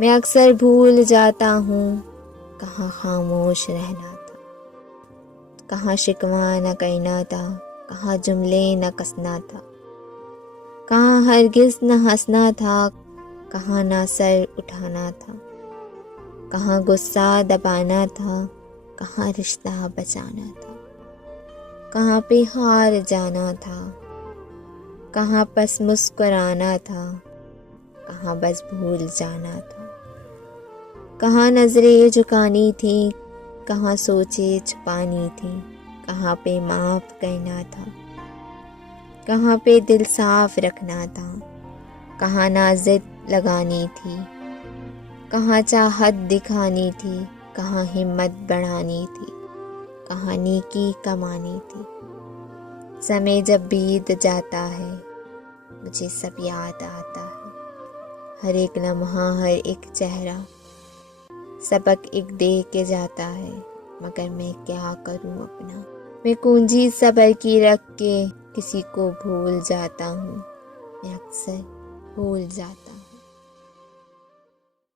میں اکثر بھول جاتا ہوں کہاں خاموش رہنا تھا، کہاں شکوہ نہ کہنا تھا، کہاں جملے نہ کسنا تھا، کہاں ہرگز نہ ہنسنا تھا، کہاں نہ سر اٹھانا تھا، کہاں غصہ دبانا تھا، کہاں رشتہ بچانا تھا، کہاں پہ ہار جانا تھا، کہاں بس مسکرانا تھا، کہاں بس بھول جانا تھا، کہاں نظریں جھکانی تھی، کہاں سوچیں چھپانی تھی، کہاں پہ معاف کہنا تھا، کہاں پہ دل صاف رکھنا تھا، کہاں نہ ضد لگانی تھی، کہاں چاہت دکھانی تھی، کہاں ہمت بڑھانی تھی، کہاں نیکی کمانی تھی۔ سمے جب بیت جاتا ہے مجھے سب یاد آتا ہے، ہر ایک لمحہ، ہر ایک چہرہ سبق ایک دے کے جاتا ہے، مگر میں کیا کروں اپنا، میں کنجی صبر کی رکھ کے کسی کو بھول جاتا ہوں، میں اکثر بھول جاتا ہوں۔